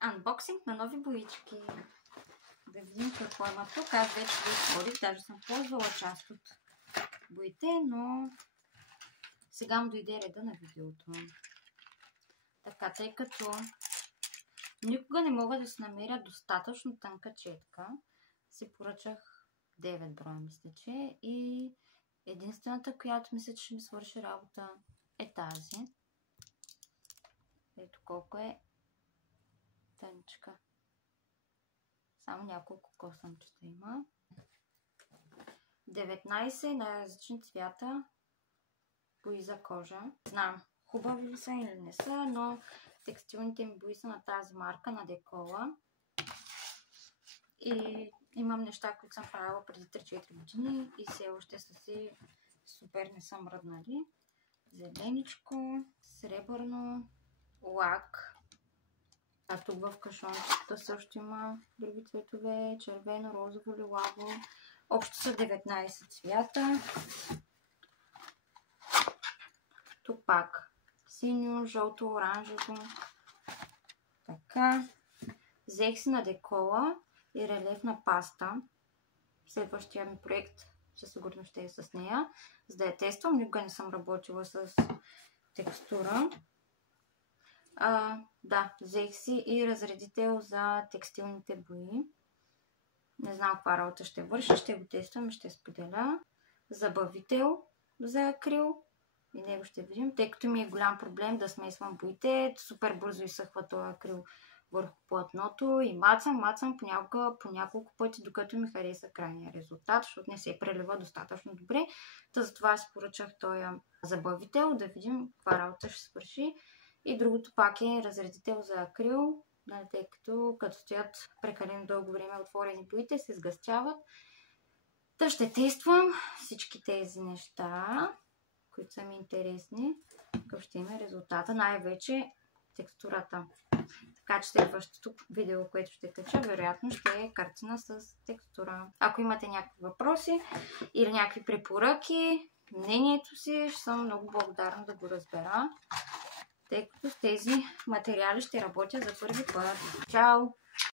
Анбоксинг на нови боички. Да видим какво има тук. Аз вече го изходих, даже съм ползвала част от боите, но сега му дойде реда на видеото. Така, тъй като никога не мога да си намеря достатъчно тънка четка, си поръчах 9 броя, мисля, че, и единствената, която мисля, че ще ми свърши работа, е тази. Ето колко е тънчка. Само няколко косъмчета има. 19 на различни цвята бои за кожа. Знам хубави ли са или не са, но текстилните ми бои са на тази марка, на Декола. И имам неща, които съм правила преди 3-4 години и все още са си супер, не са мръднали. Зеленичко, сребърно, лак. А тук в кашончета също има други цветове. Червено, розово, лилаво. Общо са 19 цвята. Тук пак синьо, жълто, оранжево. Така. Взех си на Декола и релефна паста. Следващия ми проект със сигурно ще е с нея, за да я тествам. Никога не съм работила с текстура. Да, взех си и разредител за текстилните бои. Не знам каква работа ще върши, ще го тествам и ще споделя. Забавител за акрил. И него ще видим, тъй като ми е голям проблем да смесвам боите. Супер бързо изсъхва този акрил върху платното и мацам понякога по няколко пъти, докато ми хареса крайния резултат, защото не се прелива достатъчно добре. Та затова си поръчах този забавител, да видим каква работа ще свърши. И другото пак е разредител за акрил, тъй като стоят прекалено дълго време отворени боите, се сгъстяват. Та ще тествам всички тези неща, които са ми интересни. Какъв ще има резултата, най-вече текстурата. Така че следващото видео, което ще кача, вероятно ще е картина с текстура. Ако имате някакви въпроси или някакви препоръки, мнението си, ще съм много благодарна да го разбера, тъй като с тези материали ще работя за първи път. Чао!